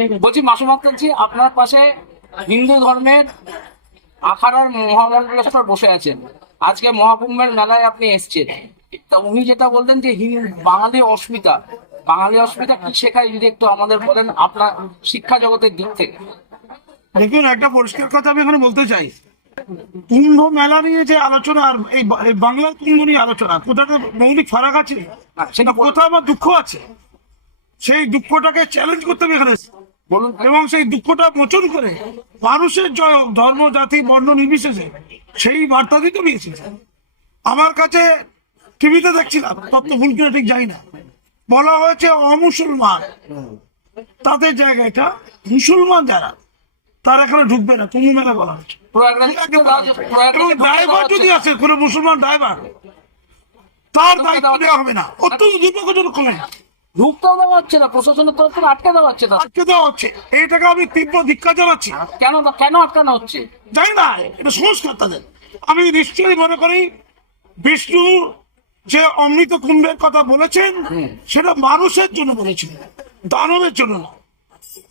বলছি মাসুম আক্তারজি আপনার পাশে হিন্দু ধর্মের আখাড়ার মহামন্ডলেশ্বর বসে আছেন। আজকে মহাকুম্ভের মেলায় আপনি এসছেন। তা উনি যেটা বললেন যে বাঙালি অস্মিতা। বাঙালি অস্মিতা কি শেখায় যদি একটু আমাদের বলেন আপনার শিক্ষা জগতের দিক থেকে। দেখুন একটা পরিষ্কার কথা আমি এখানে বলতে চাই। কুম্ভ মেলা নিয়ে যে আলোচনা আর এই বাংলার কুম্ভ নিয়ে আলোচনা কোথাও তো মৌলিক ফারাক আছে? সেটা কোথাও আমার দুঃখ আছে। সেই দুঃখটাকে চ্যালেঞ্জ করতে আমি এখানে এবং সেই দুঃখটা মোচন করে মানুষের জয় ধর্ম, জাতি, বর্ণ নির্বিশেষে সেই বার্তা দিতে আমি আমার কাছে টিভিতে দেখছিলাম, তত্ত্ব ভুল করে ঠিক যাই না। বলা হয়েছে অমুসলমান। তাদের জায়গাটা মুসলমান যারা, তারা এখানে ঢুকবে না, কুম্ভ মেলা বলা হচ্ছে। ড্রাইভার যদি আসে, কোনো মুসলমান ড্রাইভার তার দায়িত্ব দেওয়া হবে না। অত্যন্ত দুর্ভাগ্যজনক করেন ঢুকতেও দেওয়া হচ্ছে না প্রশাসনের তরফ থেকে আটকে দেওয়া হচ্ছে না আজকে দেওয়া হচ্ছে। এইটাকে আমি তীব্র ধিক্ষা জানাচ্ছি। কেন কেন আটকানো হচ্ছে? জানি না এটা সংস্কার তাদের। আমি নিশ্চয়ই মনে করি বিষ্ণু যে অমৃত কুম্ভের কথা বলেছেন সেটা মানুষের জন্য বলেছেন দানবের জন্য না।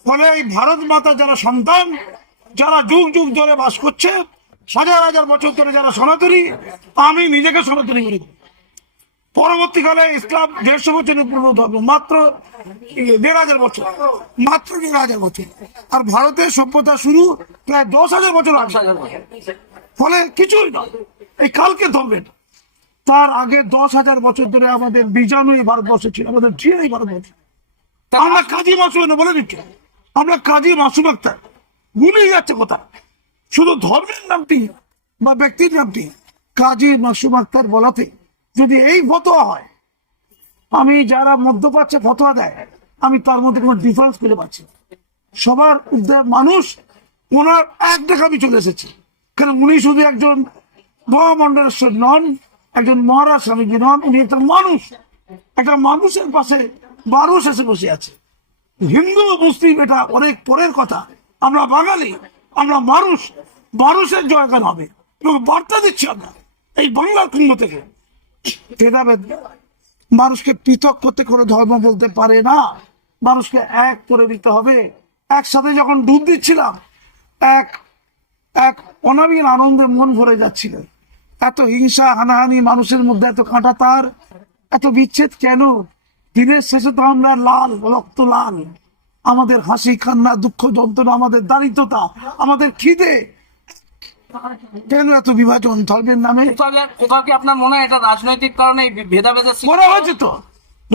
ফলে এই ভারত মাতা যারা সন্তান যারা যুগ যুগ ধরে বাস করছে হাজার হাজার বছর ধরে যারা সনাতনী আমি নিজেকে সনাতনী করি পরবর্তীকালে ইসলাম দেড়শো বছরের পুরনো ধর্ম, মাত্র দেড় হাজার বছর, মাত্র দেড় হাজার বছর। আর ভারতের সভ্যতা শুরু প্রায় দশ হাজার বছর আগে। ফলে কিছুই নয়, এই কালকে ধরবেন তার আগে দশ হাজার বছর ধরে আমাদের বীজাণু এই ভারতবর্ষে ছিল, আমাদের জিয়া এই ভারতবর্ষে। আমরা কাজী মাসুম বলে দিচ্ছি আমরা কাজী মাসুম আক্তার। ভুলেই যাচ্ছে কথা শুধু ধর্মের নামটি বা ব্যক্তির নামটি কাজী মাসুম আক্তার বলাতে যদি এই ফতোয়া হয়, আমি যারা মধ্যপ্রাচ্যে ফতোয়া দেয়, আমি তার মধ্যে কোনো ডিফারেন্স খুঁজে পাচ্ছি সবার মানুষ, ওনার এক দেখা আমি চলে এসেছে। কারণ উনি শুধু একজন মহামন্ডলেশ্বর নন, একজন মহারাজ স্বামীজি নন, উনি একটা মানুষ। একটা মানুষের পাশে মানুষ এসে বসে আছে। হিন্দু, মুসলিম, এটা অনেক পরের কথা। আমরা বাঙালি, আমরা মানুষ, মানুষের জয়গান হবে। এবং বার্তা দিচ্ছি আমরা, এই বাংলার কুম্ভ থেকে। ভেদাভেদ। মানুষকে পৃথক করতে কোনো ধর্ম বলতে পারে না। মানুষকে এক করে দিতে হবে। একসাথে যখন ডুব দিচ্ছিলাম, এক এক অনাবিল আনন্দে মন ভরে যাচ্ছিল। এত হিংসা, হানাহানি মানুষের মধ্যে, এত কাঁটা তার এত বিচ্ছেদ কেন? দিনের শেষে তো আমরা লাল, রক্ত লাল। আমাদের হাসি, কান্না, দুঃখ, যন্ত্রণা, আমাদের দারিদ্রতা, আমাদের খিদে কেন এত বিভাজন? ধর্মের নামে? কোথাও কি আপনার মনে হয় এটা রাজনৈতিক কারণে ভেদাভেদের সৃষ্টি হয়েছে তো?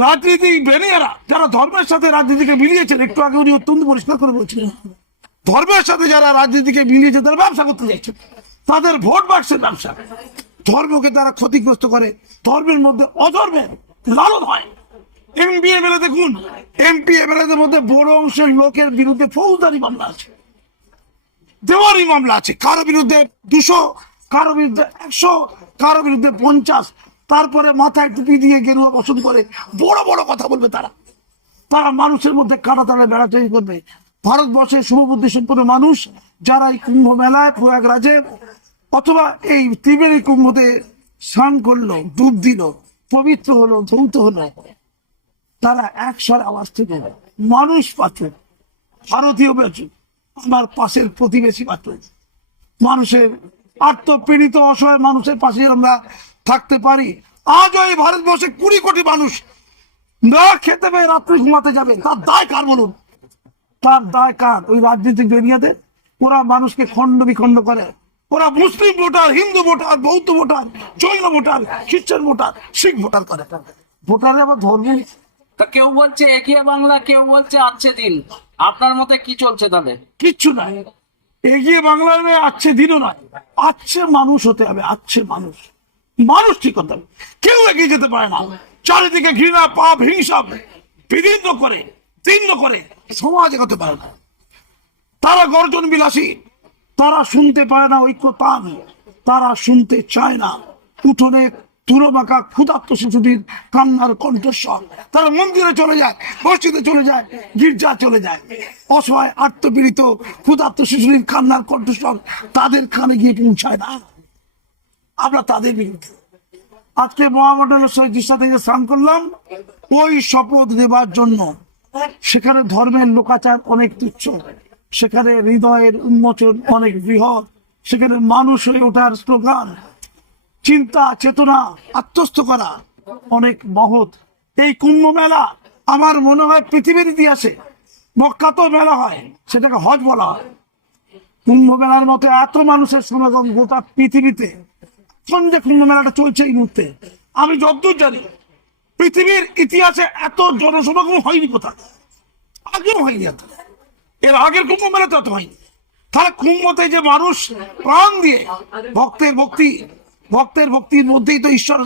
রাজনীতি বেরিয়েরা যারা ধর্মের সাথে রাজনীতিকে মিলিয়েছেন একটু আগে উনি অত্যন্ত পরিষ্কার করে বলছিলেন। ধর্মের সাথে যারা রাজনীতিকে মিলিয়েছে তারা ব্যবসা করতে যাচ্ছে। তাদের ভোট বাক্সের ব্যবসা। ধর্মকে তারা ক্ষতিগ্রস্ত করে। ধর্মের মধ্যে অধর্মের লালন হয়। এমপি এমএলএ দেখুন এমপি এমএলএদের মধ্যে বড় অংশের লোকের বিরুদ্ধে ফৌজদারি মামলা আছে। দেওয়ারি মামলা আছে। কারও বিরুদ্ধে দুশো, কারও বিরুদ্ধে একশো, কারও বিরুদ্ধে পঞ্চাশ। তারপরে মাথায় টুপি দিয়ে গেরুয়া বসন করে বড় বড় কথা বলবে তারা। তারা মানুষের মধ্যে কাটা তারা বেড়া করবে। ভারতবর্ষের শুভবুদ্ধি সম্পন্ন মানুষ যারা এই কুম্ভ মেলায় প্রয়াগরাজে অথবা এই ত্রিবেণী কুম্ভতে স্নান করল ডুব দিল, পবিত্র হলো, ধৌত হলো, তারা একস্বর আওয়াজ থেকে মানুষ পাচ্ছে। ভারতীয় বেচুন আমার পাশের প্রতিবেশী পাত্র মানুষের আত্মপীড়িত অসহায় মানুষের পাশে আমরা থাকতে পারি। আজও এই ভারতবর্ষে কুড়ি কোটি মানুষ না খেতে পেয়ে রাত্রে ঘুমাতে যাবে। তার দায় কার বলুন? তার দায় কার? ওই রাজনৈতিক দুনিয়াদের? ওরা মানুষকে খণ্ড বিখণ্ড করে। ওরা মুসলিম ভোটার, হিন্দু ভোটার, বৌদ্ধ ভোটার, জৈন ভোটার, খ্রিস্টান ভোটার, শিখ ভোটার করে। ভোটারে আবার ধর্মের তা কেউ বলছে এগিয়ে বাংলা, কেউ বলছে আছে দিন। আপনার মতে কি চলছে তাহলে? কিচ্ছু নাই। এগিয়ে মেয়ে আচ্ছে দিনও নয়। আচ্ছে মানুষ হতে হবে আচ্ছে মানুষ। মানুষ ঠিক হতে হবে। কেউ এগিয়ে যেতে পারে না। চারিদিকে ঘৃণা, পাপ, হিংসা বিদীর্ণ করে তীর্ণ করে সমাজ এগোতে পারে না। তারা গর্জন বিলাসী। তারা শুনতে পায় না ঐক্য তান তারা শুনতে চায় না। উঠোনে মাখা ক্ষুধার্ত শিশুদের কান্নার কণ্ঠস্বর। তারা মন্দিরে চলে যায়, মসজিদে চলে যায় গির্জা চলে যায়। অসহায়, আত্মপীড়িত, ক্ষুধার্ত শিশুদের কান্নার কণ্ঠস্বর তাদের কানে গিয়ে পৌঁছায় না। আমরা তাদের বিরুদ্ধে। আজকে মহামন্ডলের সহিত দৃষ্টা থেকে স্নান করলাম, ওই শপথ দেবার জন্য। সেখানে ধর্মের লোকাচার অনেক তুচ্ছ। সেখানে হৃদয়ের উন্মোচন অনেক বৃহৎ। সেখানে মানুষ হয়ে ওঠার স্লোগান চিন্তা, চেতনা আত্মস্থ করা অনেক মহৎ। এই কুম্ভ মেলা আমার মনে হয় পৃথিবীর ইতিহাসে বখ্যাত মেলা হয়, সেটাকে হজ বলা হয়। কুম্ভ মেলার মতো এত মানুষের সমাগম গোটা পৃথিবীতে। এখন যে কুম্ভ মেলাটা চলছে এই মুহূর্তে? আমি যতদূর জানি, পৃথিবীর ইতিহাসে এত জনসমাগম হয়নি কোথাও। আগেও হয়নি এত। এর আগের কুম্ভ মেলা তো এত হয়নি। তাহলে কুম্ভতে যে মানুষ প্রাণ দিয়ে ভক্তের ভক্তি ভক্তের ভক্তির মধ্যেই তো ঈশ্বর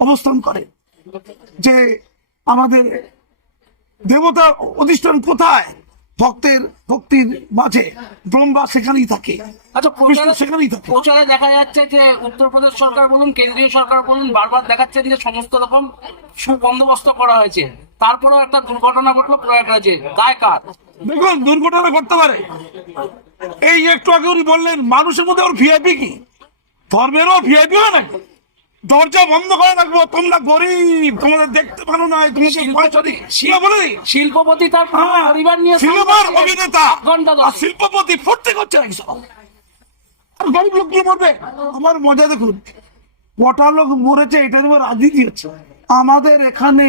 অবস্থান করে। যে আমাদের দেবতা অধিষ্ঠান কোথায়? ভক্তের ভক্তির মাঝে। ব্রহ্মা সেখানেই থাকে। আচ্ছা বিষ্ণু সেখানেই থাকে। প্রচারে দেখা যাচ্ছে যে উত্তরপ্রদেশ সরকার বলুন কেন্দ্রীয় সরকার বলুন বারবার দেখাচ্ছে যে সমস্ত রকম সুবন্দোবস্ত করা হয়েছে। তারপরেও একটা দুর্ঘটনা ঘটলো প্রয়াগরাজে। দায় কার দেখুন দুর্ঘটনা ঘটতে পারে। এই একটু আগে উনি বললেন মানুষের মধ্যে ওর ভিআইপি কি? ধর্মেরও ভিআইপি হয় না? দরজা বন্ধ করে রাখব তোমরা গরিব তোমাদের দেখতে পারো না তোমাকে পয়সা দিই শিলা বলে দিই। শিল্পপতি তার হ্যাঁ, পরিবার নিয়ে সিনেমার অভিনেতা। শিল্পপতি ফুর্তি করছে নাকি সব? গরিব লোক কি মরবে? আমার মজা দেখুন কটা লোক মরেছে এটা নিয়ে রাজনীতি হচ্ছে আমাদের এখানে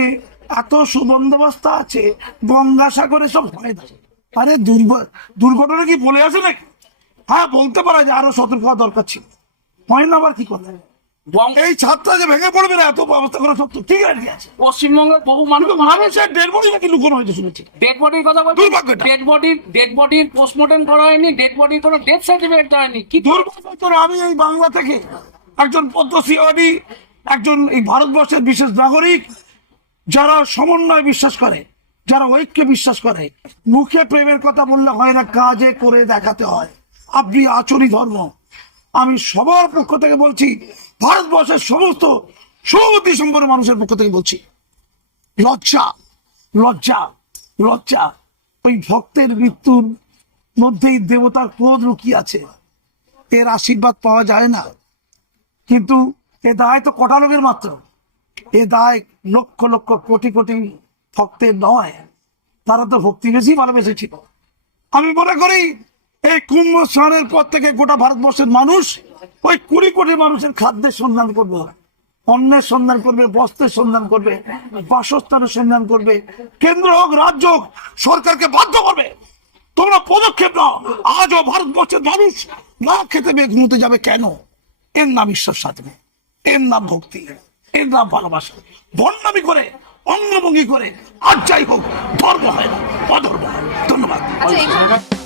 এত সুবন্দোবস্ত আছে গঙ্গাসাগরে সব হয় না। আরে দুর্ঘ- দুর্ঘটনা কি বলে আসে নাকি? হ্যাঁ বলতে পারা যে আরও সতর্ক হওয়া দরকার ছিল। হয় না আবার কি এই যে ভেঙে পড়বে না এত ব্যবস্থা করা সত্য ঠিক আছে? পশ্চিমবঙ্গের বহু মানুষ মানুষের ডেড বডি নাকি লুকোনো হয়েছে শুনেছি। ডেড বডির কথা বলছি? ডেড বডির ডেড বডির পোস্টমর্টম করা হয়নি ডেড বডির কোনো ডেথ সার্টিফিকেট হয়নি। কি দুর্ভাগ্য আমি এই বাংলা থেকে একজন পদ্মশ্রী একজন এই ভারতবর্ষের বিশেষ নাগরিক যারা সমন্বয় বিশ্বাস করে যারা ঐক্যে বিশ্বাস করে মুখে প্রেমের কথা বললে হয় না কাজে করে দেখাতে হয়। আপনি আচরি ধর্ম। আমি সবার পক্ষ থেকে বলছি, ভারতবর্ষের সমস্ত সৌদি সম্পন্ন মানুষের পক্ষ থেকে বলছি, লজ্জা লজ্জা লজ্জা। ওই ভক্তের মৃত্যুর মধ্যেই দেবতার ক্রোধ লুকিয়ে আছে। এর আশীর্বাদ পাওয়া যায় না। কিন্তু এ দায় তো কটা লোকের মাত্র? এ দায় লক্ষ লক্ষ কোটি কোটি ভক্তের নয়। তারা তো ভক্তি বেশি ভালোবেসেছিল। আমি মনে করি এই কুম্ভ স্নানের পর থেকে গোটা ভারতবর্ষের মানুষ ওই কুড়ি কোটি মানুষের খাদ্যের সন্ধান করবে। অন্যের সন্ধান করবে, বস্ত্রের সন্ধান করবে, বাসস্থানের সন্ধান করবে, কেন্দ্র হোক, রাজ্য হোক, সরকারকে বাধ্য করবে। তোমরা পদক্ষেপ নাও। আজও ভারতবর্ষের মানুষ না খেতে পেয়ে ঘুমোতে যাবে কেন? এর নাম ঈশ্বর সাধনে। এর নাম ভক্তি। এর নাম ভালোবাসা। বন্যামি করে, অঙ্গভঙ্গি করে, আর যাই হোক, ধর্ম হয় না, অধর্ম হয় ধন্যবাদ। আচ্ছা